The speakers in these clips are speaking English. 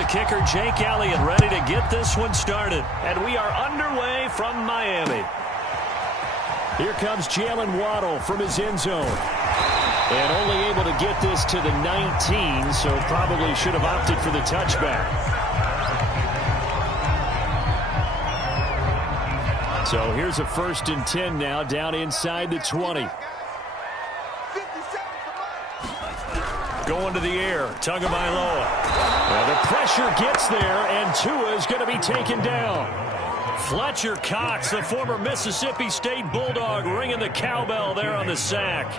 the kicker, Jake Elliott, ready to get this one started. And we are underway from Miami. Here comes Jalen Waddle from his end zone. And only able to get this to the 19, so probably should have opted for the touchback. So here's a 1st and 10 now, down inside the 20. Going to the air, Tagovailoa. Well, the pressure gets there, and Tua is going to be taken down. Fletcher Cox, the former Mississippi State Bulldog, ringing the cowbell there on the sack.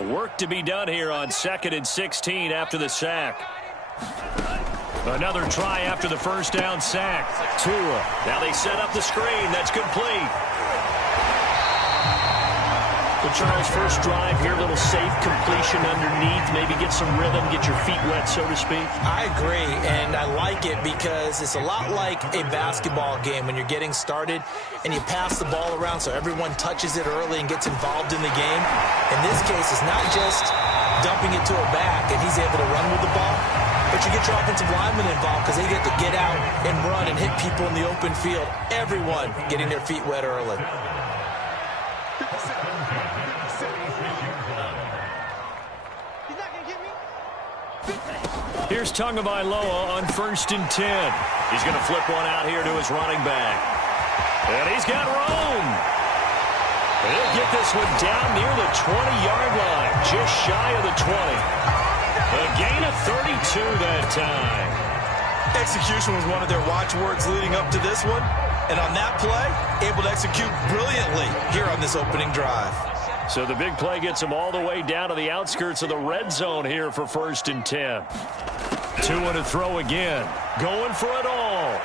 Work to be done here on 2nd and 16 after the sack. Another try after the first down sack. Tua. Now they set up the screen. That's complete. So Charles, first drive here, a little safe completion underneath. Maybe get some rhythm, get your feet wet, so to speak. I agree, and I like it because it's a lot like a basketball game when you're getting started and you pass the ball around so everyone touches it early and gets involved in the game. In this case, it's not just dumping it to a back and he's able to run with the ball, but you get your offensive linemen involved because they get to get out and run and hit people in the open field. Everyone getting their feet wet early. Here's Tagovailoa on 1st and 10. He's going to flip one out here to his running back. And he's got room. He'll get this one down near the 20-yard line, just shy of the 20. A gain of 32 that time. Execution was one of their watchwords leading up to this one. And on that play, able to execute brilliantly here on this opening drive. So the big play gets him all the way down to the outskirts of the red zone here for 1st and 10. Tua to throw again. Going for it all.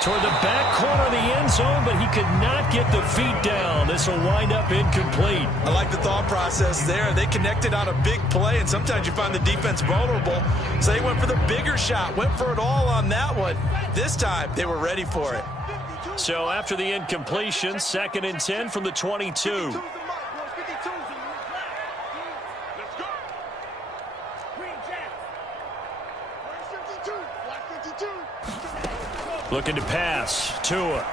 Toward the back corner of the end zone, but he could not get the feet down. This will wind up incomplete. I like the thought process there. They connected on a big play, and sometimes you find the defense vulnerable. So they went for the bigger shot, went for it all on that one. This time, they were ready for it. So after the incompletion, 2nd and 10 from the 22. Looking to pass. Tua.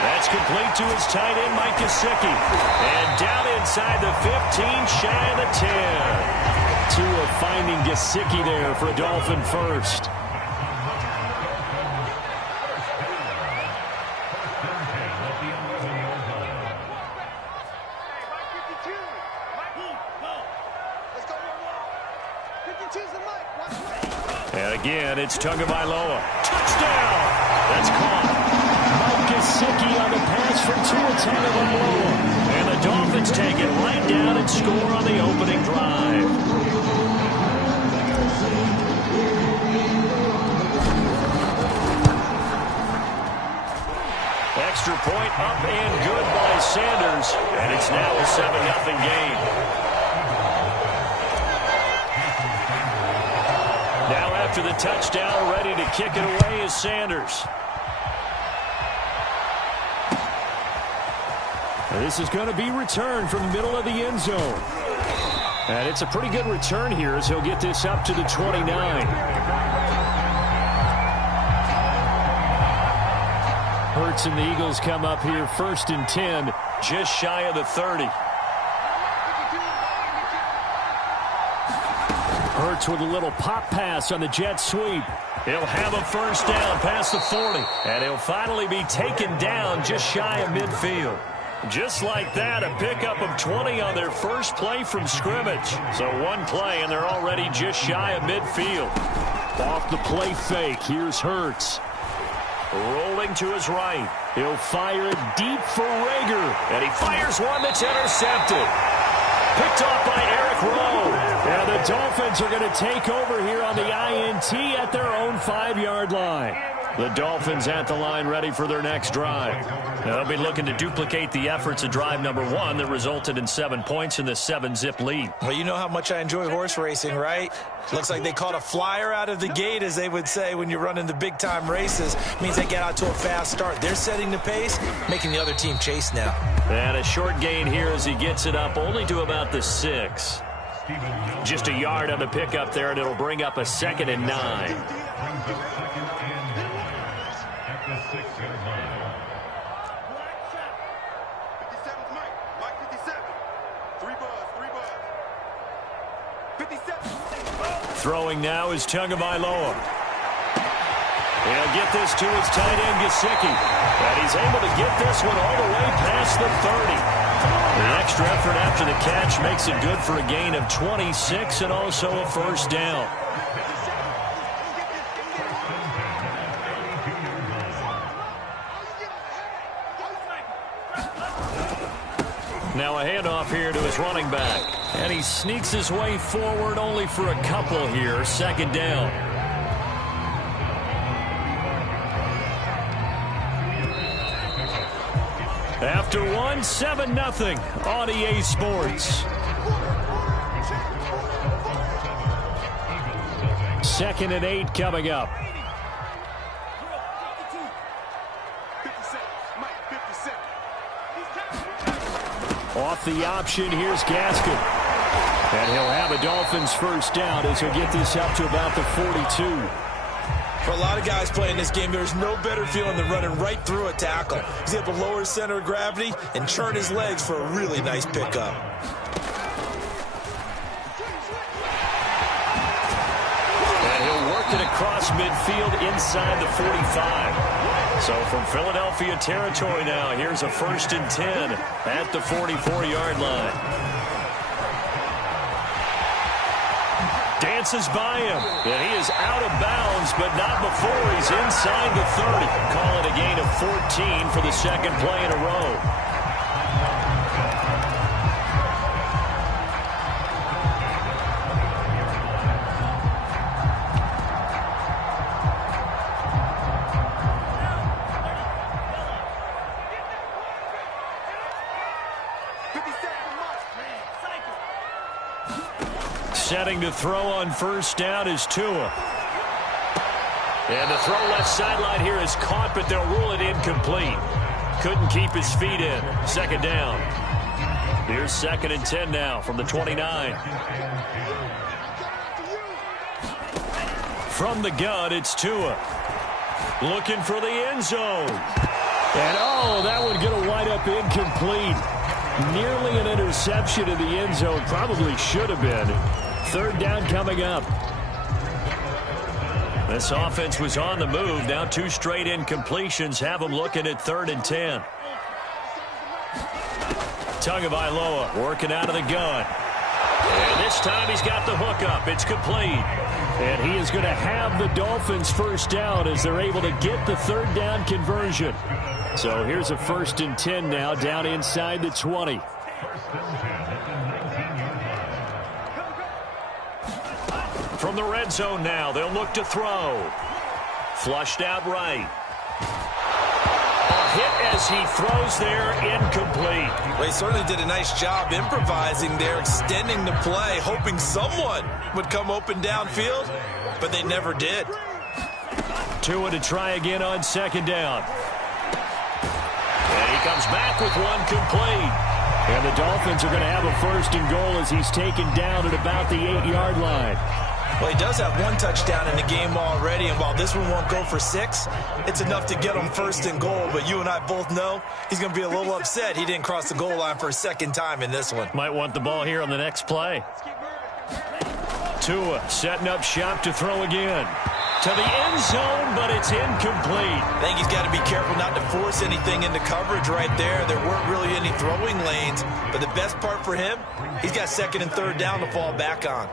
That's complete to his tight end, Mike Gesicki. And down inside the 15, shy of the 10. Tua finding Gesicki there for a Dolphin first. And again, it's Tagovailoa. Touchdown! That's caught. Mike Gesicki on the pass from Tua Tagovailoa. And the Dolphins take it right down and score on the opening drive. Extra point up and good by Sanders. And it's now a 7-0 game. Now after the touchdown, ready to kick it away is Sanders. This is going to be returned from the middle of the end zone. And it's a pretty good return here as he'll get this up to the 29. Hurts and the Eagles come up here 1st and 10, just shy of the 30. Hurts with a little pop pass on the jet sweep. He'll have a first down past the 40. And he'll finally be taken down just shy of midfield. Just like that, a pickup of 20 on their first play from scrimmage. So one play, and they're already just shy of midfield. Off the play fake, here's Hurts. Rolling to his right. He'll fire it deep for Rager. And he fires one that's intercepted. Picked off by Eric Rowe. And the Dolphins are going to take over here on the INT at their own 5-yard line. The Dolphins at the line ready for their next drive. They'll be looking to duplicate the efforts of drive number 1 that resulted in 7 points in the 7-zip lead. Well, you know how much I enjoy horse racing, right? Looks like they caught a flyer out of the gate, as they would say when you're running the big-time races. Means they get out to a fast start. They're setting the pace, making the other team chase now. And a short gain here as he gets it up only to about the 6. Just a yard on the pickup there, and it'll bring up a 2nd and 9. Throwing now is Tagovailoa. He'll get this to his tight end, Gesicki. And he's able to get this one all the way past the 30. The extra effort after the catch makes it good for a gain of 26 and also a first down. Now a handoff here to his running back. And he sneaks his way forward only for a couple here. Second down. After one, 7-0 on EA Sports. Second and 8 coming up. Off the option, here's Gaskin. And he'll have a Dolphins first down as he'll get this up to about the 42. For a lot of guys playing this game, there's no better feeling than running right through a tackle. He's able to lower his center of gravity and churn his legs for a really nice pickup. And he'll work it across midfield inside the 45. So from Philadelphia territory now, here's a 1st and 10 at the 44-yard line. Dances by him, and he is out of bounds, but not before he's inside the 30. Call it a gain of 14 for the second play in a row. Setting to throw on first down is Tua. And the throw left sideline here is caught, but they'll rule it incomplete. Couldn't keep his feet in. Second down. Here's 2nd and 10 now from the 29. From the gun, it's Tua. Looking for the end zone. And, oh, that one going to wind up incomplete. Nearly an interception in the end zone. Probably should have been. Third down coming up. This offense was on the move. Now 2 straight incompletions have them looking at 3rd and 10. Tagovailoa working out of the gun. And this time he's got the hook up. It's complete. And he is going to have the Dolphins first down as they're able to get the 3rd down conversion. So here's a 1st and 10 now down inside the 20. From the red zone now, they'll look to throw. Flushed out right. A hit as he throws there, incomplete. Well, he certainly did a nice job improvising there, extending the play, hoping someone would come open downfield, but they never did. Tua to try again on 2nd down. And he comes back with one complete. And the Dolphins are going to have a 1st and goal as he's taken down at about the 8-yard line. Well, he does have 1 touchdown in the game already, and while this one won't go for 6, it's enough to get him 1st and goal. But you and I both know he's going to be a little upset he didn't cross the goal line for a 2nd time in this one. Might want the ball here on the next play. Tua setting up shop to throw again. To the end zone, but it's incomplete. I think he's got to be careful not to force anything into coverage right there. There weren't really any throwing lanes, but the best part for him, he's got 2nd and 3rd down to fall back on.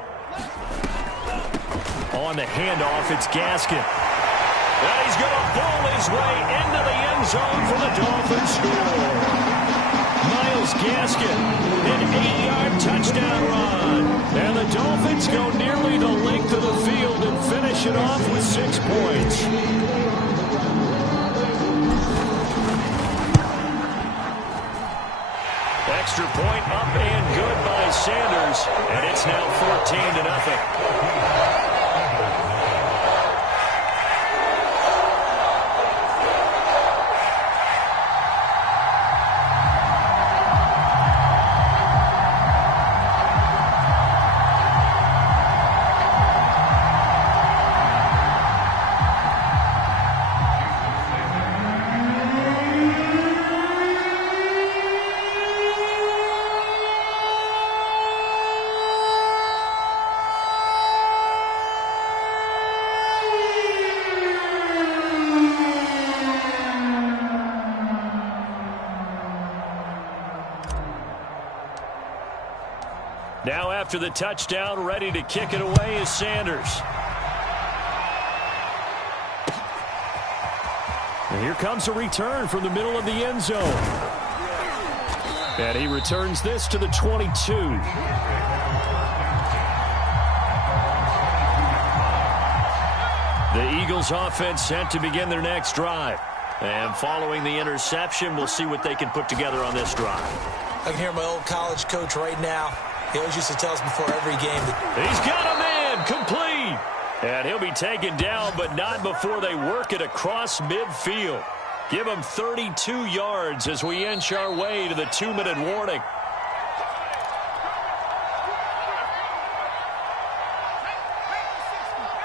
On the handoff, it's Gaskin. And he's going to ball his way into the end zone for the Dolphins score. Myles Gaskin, an 8-yard touchdown run. And the Dolphins go nearly the length of the field and finish it off with 6 points. Extra point up and good by Sanders. And it's now 14-0. after the touchdown, ready to kick it away is Sanders. And here comes a return from the middle of the end zone. And he returns this to the 22. The Eagles offense set to begin their next drive. And following the interception, we'll see what they can put together on this drive. I can hear my old college coach right now. He always used to tell us before every game that he's got a man, complete. And he'll be taken down, but not before they work it across midfield. Give him 32 yards as we inch our way to the 2-minute warning.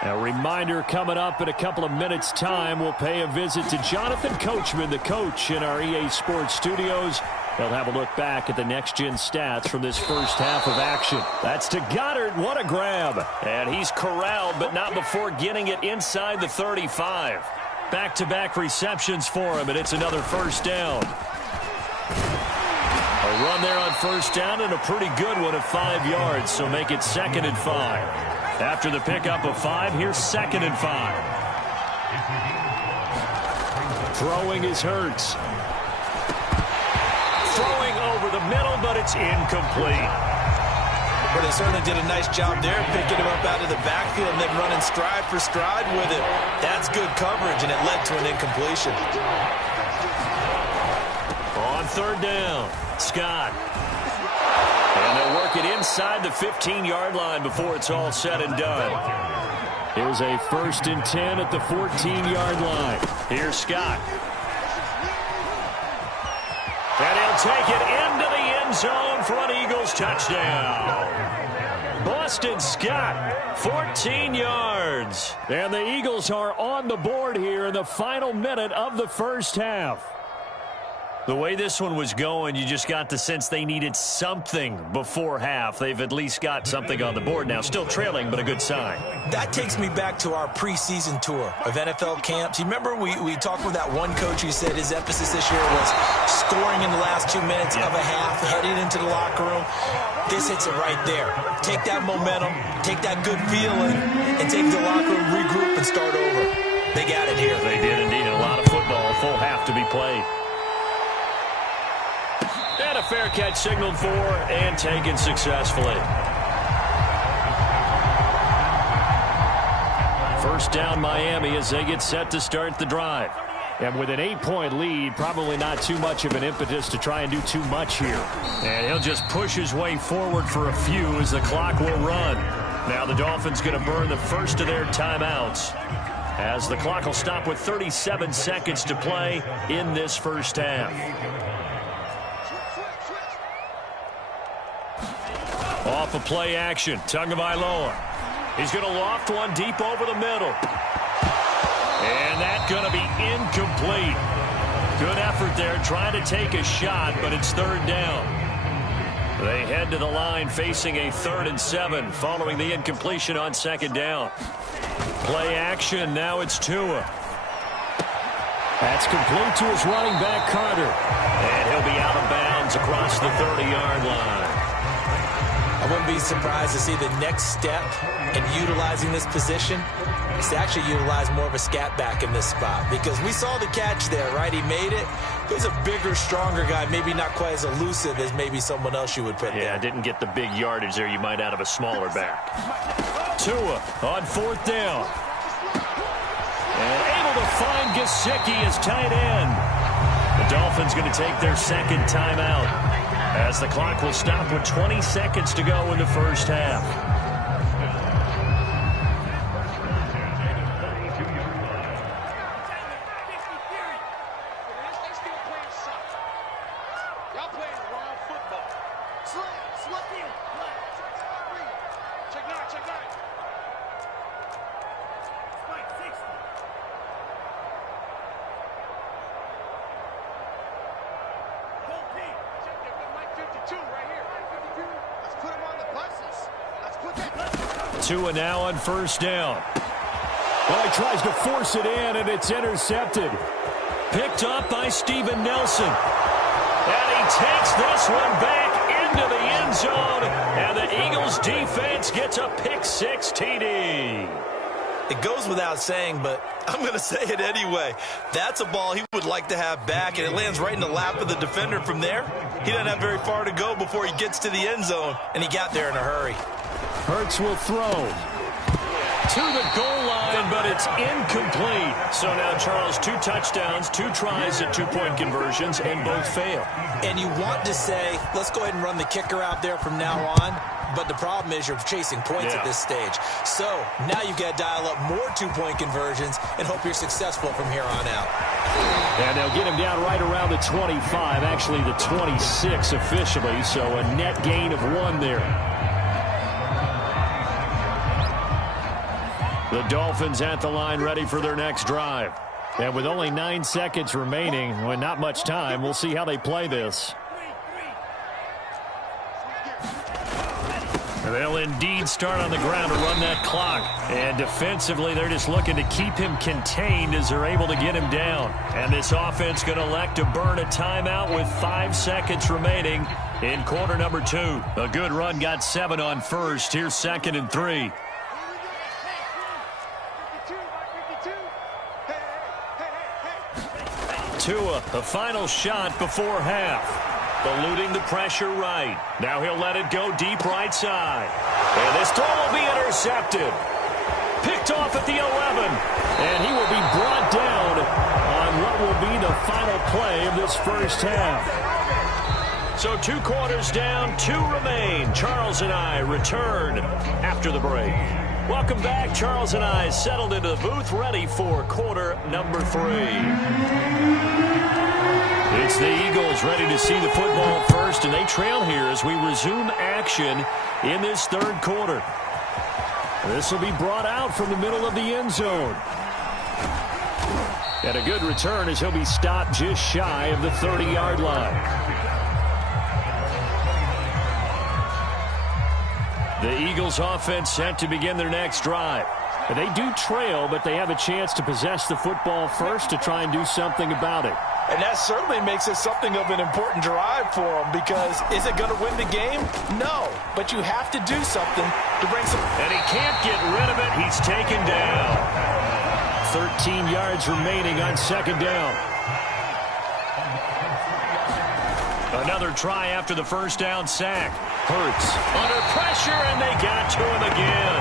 A reminder coming up in a couple of minutes' time. We'll pay a visit to Jonathan Coachman, the coach in our EA Sports studios. They'll have a look back at the next-gen stats from this first half of action. That's to Goddard. What a grab. And he's corralled, but not before getting it inside the 35. Back-to-back receptions for him, and it's another first down. A run there on first down, and a pretty good one at 5 yards, so make it 2nd and 5. After the pickup of 5, here's 2nd and 5. Throwing is Hurts. Throwing over the middle, but it's incomplete. But they certainly did a nice job there, picking him up out of the backfield and then running stride for stride with it. That's good coverage, and it led to an incompletion. On 3rd down, Scott. And they'll work it inside the 15-yard line before it's all said and done. Here's a 1st and 10 at the 14-yard line. Here's Scott. And he'll take it into the end zone for an Eagles touchdown. Boston Scott, 14 yards. And the Eagles are on the board here in the final minute of the first half. The way this one was going, you just got the sense they needed something before half. They've at least got something on the board now. Still trailing, but a good sign. That takes me back to our preseason tour of NFL camps. You remember we talked with that one coach who said his emphasis this year was scoring in the last 2 minutes of a half, heading into the locker room. This hits it right there. Take that momentum, take that good feeling, and take the locker room, regroup, and start over. They got it here. They did indeed. A lot of football, a full half to be played. And a fair catch signaled for and taken successfully. First down Miami as they get set to start the drive. And with an 8-point lead, probably not too much of an impetus to try and do too much here. And he'll just push his way forward for a few as the clock will run. Now the Dolphins going to burn the first of their timeouts as the clock will stop with 37 seconds to play in this first half. Off of play action, Tagovailoa. He's going to loft one deep over the middle. And that's going to be incomplete. Good effort there trying to take a shot, but it's 3rd down. They head to the line facing a 3rd and 7 following the incompletion on 2nd down. Play action, now it's Tua. That's complete to his running back, Carter. And he'll be out of bounds across the 30-yard line. I wouldn't be surprised to see the next step in utilizing this position is to actually utilize more of a scat back in this spot, because we saw the catch there, right? He made it. He's a bigger, stronger guy, maybe not quite as elusive as maybe someone else you would put there. Yeah, didn't get the big yardage there you might out of a smaller back. Tua on 4th down. And able to find Gesicki as tight end. The Dolphins going to take their 2nd timeout as the clock will stop with 20 seconds to go in the first half. Tua now on 1st down. Well, he tries to force it in, and it's intercepted. Picked up by Steven Nelson. And he takes this one back into the end zone, and the Eagles defense gets a pick-6 TD. It goes without saying, but I'm going to say it anyway. That's a ball he would like to have back, and it lands right in the lap of the defender. From there, he doesn't have very far to go before he gets to the end zone, and he got there in a hurry. Hurts will throw to the goal line, but it's incomplete. So now, Charles, 2 touchdowns, 2 tries at 2-point conversions, and both fail. And you want to say, let's go ahead and run the kicker out there from now on. But the problem is you're chasing points at this stage. So now you've got to dial up more 2-point conversions and hope you're successful from here on out. And they'll get him down right around the 25, actually the 26 officially. So a net gain of 1 there. The Dolphins at the line ready for their next drive. And with only 9 seconds remaining, with not much time, we'll see how they play this. They'll indeed start on the ground to run that clock. And defensively, they're just looking to keep him contained as they're able to get him down. And this offense going to elect to burn a timeout with 5 seconds remaining in quarter number 2. A good run got 7 on first. Here's 2nd and 3. Tua, a final shot before half. Eluding the pressure right. Now he'll let it go deep right side. And this throw will be intercepted. Picked off at the 11. And he will be brought down on what will be the final play of this first half. So 2 quarters down, 2 remain. Charles and I return after the break. Welcome back. Charles and I settled into the booth, ready for quarter number 3. It's the Eagles ready to see the football first, and they trail here as we resume action in this 3rd quarter. This will be brought out from the middle of the end zone. And a good return as he'll be stopped just shy of the 30-yard line. The Eagles offense set to begin their next drive. And they do trail, but they have a chance to possess the football first to try and do something about it. And that certainly makes it something of an important drive for them, because is it going to win the game? No, but you have to do something to bring some... And he can't get rid of it. He's taken down. 13 yards remaining on 2nd down. Another try after the first down sack. Hurts under pressure, and they got to him again.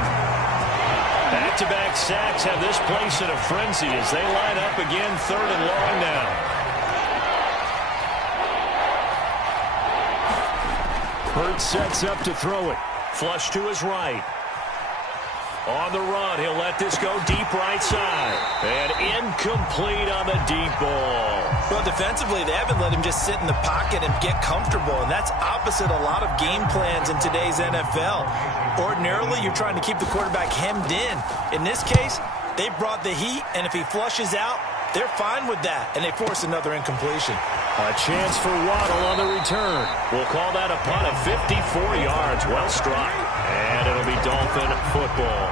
Back-to-back sacks have this place in a frenzy as they line up again 3rd and long now. Hurts sets up to throw it. Flush to his right. On the run, he'll let this go deep right side. And incomplete on the deep ball. Well, defensively, they haven't let him just sit in the pocket and get comfortable, and that's opposite a lot of game plans in today's NFL. Ordinarily, you're trying to keep the quarterback hemmed in. In this case, they brought the heat, and if he flushes out, they're fine with that, and they force another incompletion. A chance for Waddle on the return. We'll call that a punt of 54 yards. Well struck. And it'll be Dolphin football.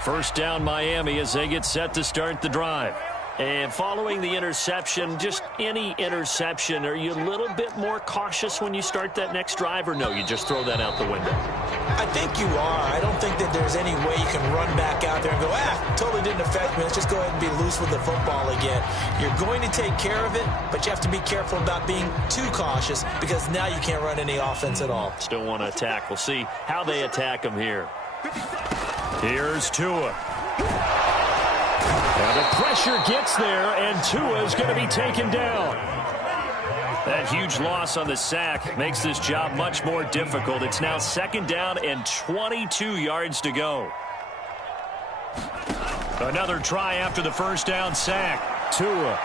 First down Miami as they get set to start the drive. And following the interception, just any interception, are you a little bit more cautious when you start that next drive, or no, you just throw that out the window? I think you are. I don't think that there's any way you can run back out there and go, totally didn't affect me. Let's just go ahead and be loose with the football again. You're going to take care of it, but you have to be careful about being too cautious, because now you can't run any offense at all. Still want to attack. We'll see how they attack him here. Here's Tua. Now the pressure gets there, and Tua is going to be taken down. That huge loss on the sack makes this job much more difficult. It's now 2nd down and 22 yards to go. Another try after the first down sack. Tua.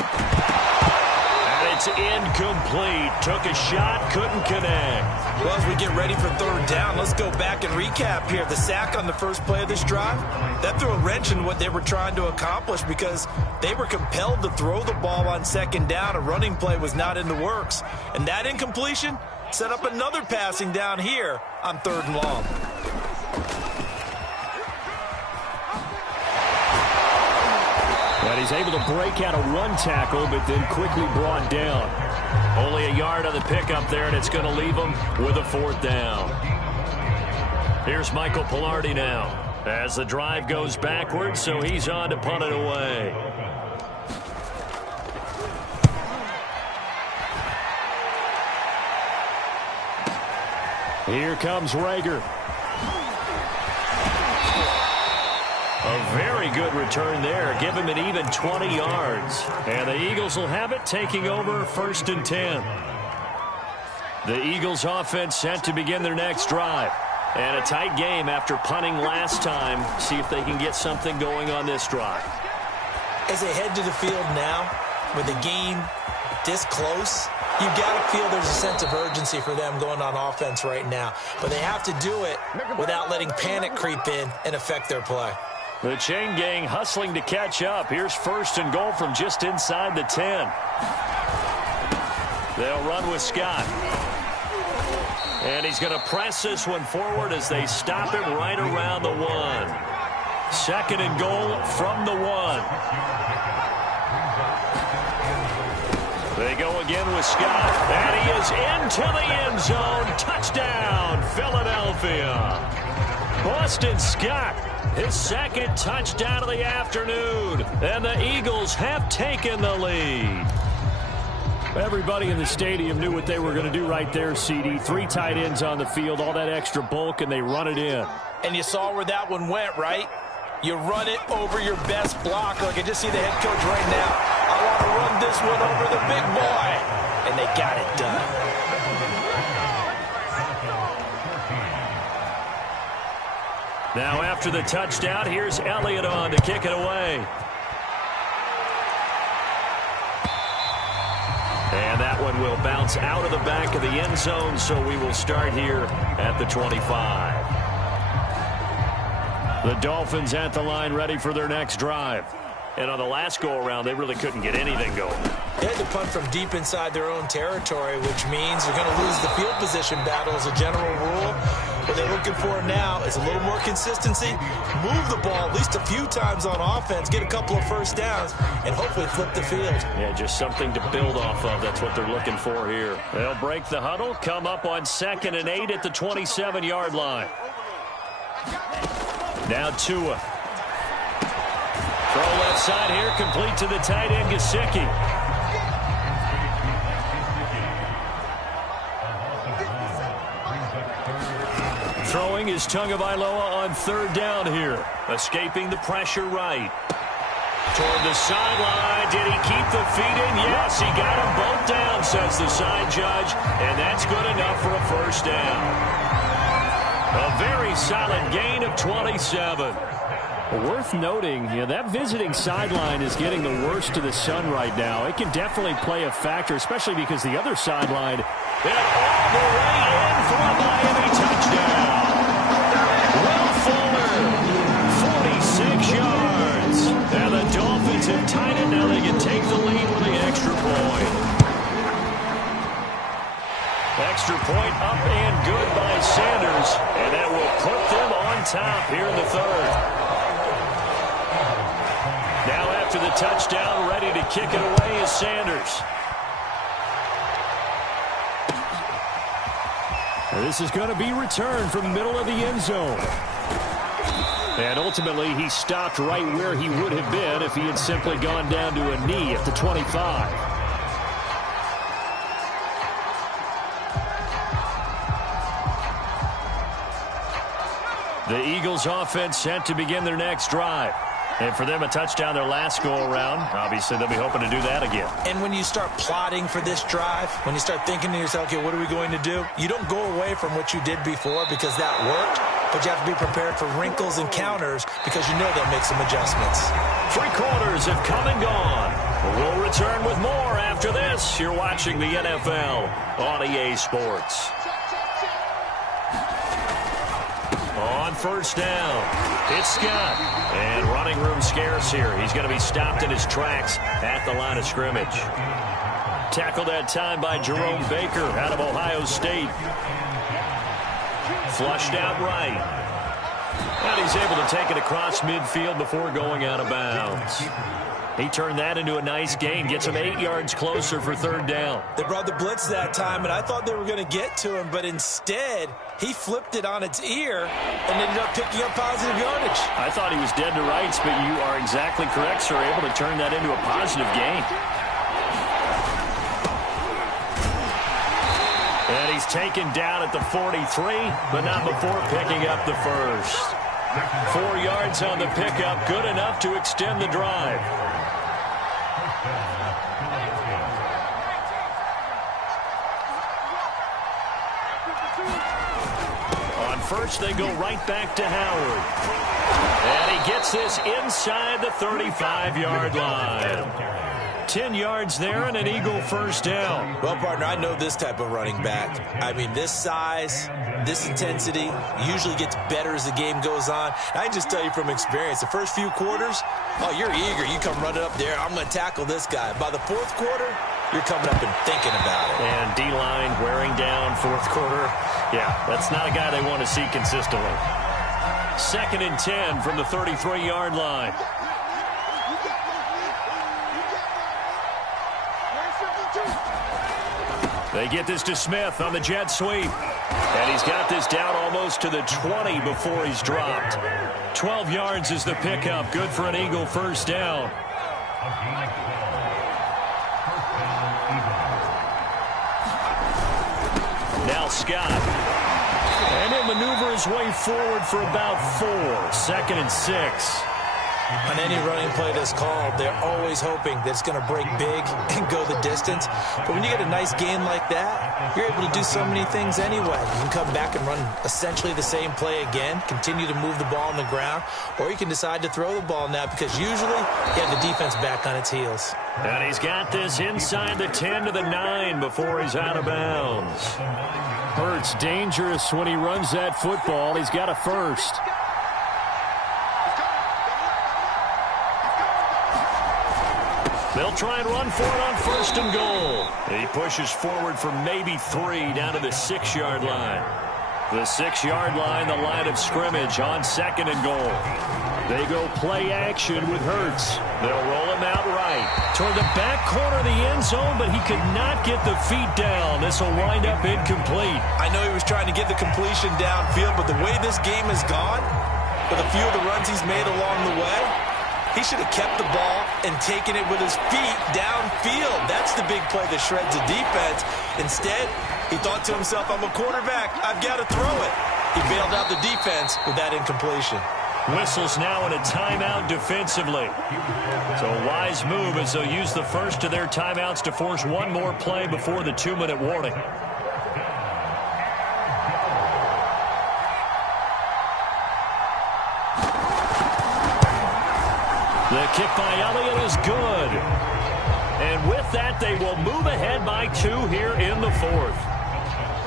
And it's incomplete. Took a shot, couldn't connect. Well, as we get ready for 3rd down, let's go back and recap here. The sack on the first play of this drive, that threw a wrench in what they were trying to accomplish, because they were compelled to throw the ball on 2nd down. A running play was not in the works. And that incompletion set up another passing down here on 3rd and long. And he's able to break out of one tackle, but then quickly brought down. Only a yard on the pickup there, and it's going to leave him with a 4th down. Here's Michael Pilardi now as the drive goes backwards, so he's on to punt it away. Here comes Rager. A very good return there. Give him an even 20 yards. And the Eagles will have it, taking over 1st and 10. The Eagles offense set to begin their next drive. And a tight game after punting last time. See if they can get something going on this drive. As they head to the field now, with the game this close, you've got to feel there's a sense of urgency for them going on offense right now. But they have to do it without letting panic creep in and affect their play. The chain gang hustling to catch up. Here's 1st and goal from just inside the 10. They'll run with Scott. And he's going to press this one forward as they stop it right around the 1. 2nd and goal from the 1. They go again with Scott. And he is into the end zone. Touchdown, Philadelphia. Boston Scott, his 2nd touchdown of the afternoon. And the Eagles have taken the lead. Everybody in the stadium knew what they were going to do right there, CD. 3 tight ends on the field, all that extra bulk, and they run it in. And you saw where that one went, right? You run it over your best blocker. I can just see the head coach right now. I want to run this one over the big boy. And they got it done. Now after the touchdown, here's Elliott on to kick it away. And that one will bounce out of the back of the end zone, so we will start here at the 25. The Dolphins at the line, ready for their next drive. And on the last go-around, they really couldn't get anything going. They had to punt from deep inside their own territory, which means they're going to lose the field position battle as a general rule. What they're looking for now is a little more consistency, move the ball at least a few times on offense, get a couple of 1st downs, and hopefully flip the field. Yeah, just something to build off of. That's what they're looking for here. They'll break the huddle, come up on 2nd and 8 at the 27-yard line. Now Tua. Throw left side here, complete to the tight end, Gesicki. Throwing is Tagovailoa on 3rd down here. Escaping the pressure right. Toward the sideline. Did he keep the feet in? Yes, he got them both down, says the side judge. And that's good enough for a 1st down. A very solid gain of 27. Worth noting, that visiting sideline is getting the worst of the sun right now. It can definitely play a factor, especially because the other sideline, and all the way in for a Miami touchdown. Will Fuller, 46 yards. And the Dolphins have tied it. Now they can take the lead with the extra point. Extra point up and good by Sanders. And that will put them on top here in the 3rd. Now after the touchdown, ready to kick it away is Sanders. This is going to be returned from the middle of the end zone. And ultimately, he stopped right where he would have been if he had simply gone down to a knee at the 25. The Eagles offense set to begin their next drive. And for them, a touchdown their last go-around. Obviously, they'll be hoping to do that again. And when you start plotting for this drive, when you start thinking to yourself, okay, what are we going to do? You don't go away from what you did before because that worked, but you have to be prepared for wrinkles and counters because you know they'll make some adjustments. 3 quarters have come and gone. We'll return with more after this. You're watching the NFL on EA Sports. On 1st down, it's Scott. And running room scarce here. He's going to be stopped in his tracks at the line of scrimmage. Tackled that time by Jerome Baker out of Ohio State. Flushed out right. And he's able to take it across midfield before going out of bounds. He turned that into a nice gain, gets him 8 yards closer for third down. They brought the blitz that time, and I thought they were going to get to him, but instead he flipped it on its ear and ended up picking up positive yardage. I thought he was dead to rights, but you are exactly correct, sir. Able to turn that into a positive gain. And he's taken down at the 43, but not before picking up the first. 4 yards on the pickup, good enough to extend the drive. On first, they go right back to Howard. And he gets this inside the 35-yard line. 10 yards there and an Eagle first down. Well, partner, I know this type of running back. I mean, this size, this intensity usually gets better as the game goes on. I can just tell you from experience, the first few quarters, oh, you're eager. You come running up there, I'm going to tackle this guy. By the fourth quarter, you're coming up and thinking about it. And D-line wearing down fourth quarter. Yeah, that's not a guy they want to see consistently. 2nd and 10 from the 33-yard line. They get this to Smith on the jet sweep. And he's got this down almost to the 20 before he's dropped. 12 yards is the pickup. Good for an Eagle first down. Now Scott. And he'll maneuver his way forward for about 4. 2nd and 6. On any running play that's called, they're always hoping that it's going to break big and go the distance. But when you get a nice gain like that, you're able to do so many things anyway. You can come back and run essentially the same play again, continue to move the ball on the ground, or you can decide to throw the ball now because usually you have the defense back on its heels. And he's got this inside the 10 to the 9 before he's out of bounds. Hurts dangerous when he runs that football. He's got a first. They'll try and run for it on 1st and goal. He pushes forward for maybe 3 down to the 6-yard line. The 6-yard line, the line of scrimmage on 2nd and goal. They go play action with Hurts. They'll roll him out right toward the back corner of the end zone, but he could not get the feet down. This will wind up incomplete. I know he was trying to get the completion downfield, but the way this game has gone, with a few of the runs he's made along the way, he should have kept the ball and taken it with his feet downfield. That's the big play that shreds the defense. Instead, he thought to himself, I'm a quarterback. I've got to throw it. He bailed out the defense with that incompletion. Whistles now in a timeout defensively. So a wise move as they'll use the first of their timeouts to force one more play before the 2-minute warning. The kick by Elliott is good. And with that, they will move ahead by 2 here in the 4th.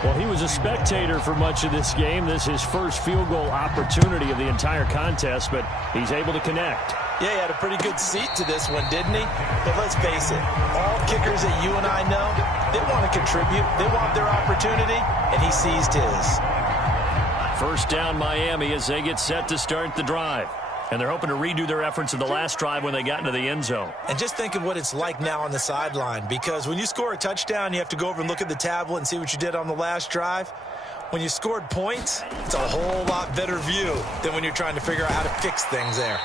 Well, he was a spectator for much of this game. This is his first field goal opportunity of the entire contest, but he's able to connect. Yeah, he had a pretty good seat to this one, didn't he? But let's face it, all kickers that you and I know, they want to contribute. They want their opportunity, and he seized his. First down Miami as they get set to start the drive. And they're hoping to redo their efforts of the last drive when they got into the end zone. And just think of what it's like now on the sideline, because when you score a touchdown, you have to go over and look at the tablet and see what you did on the last drive. When you scored points, it's a whole lot better view than when you're trying to figure out how to fix things there.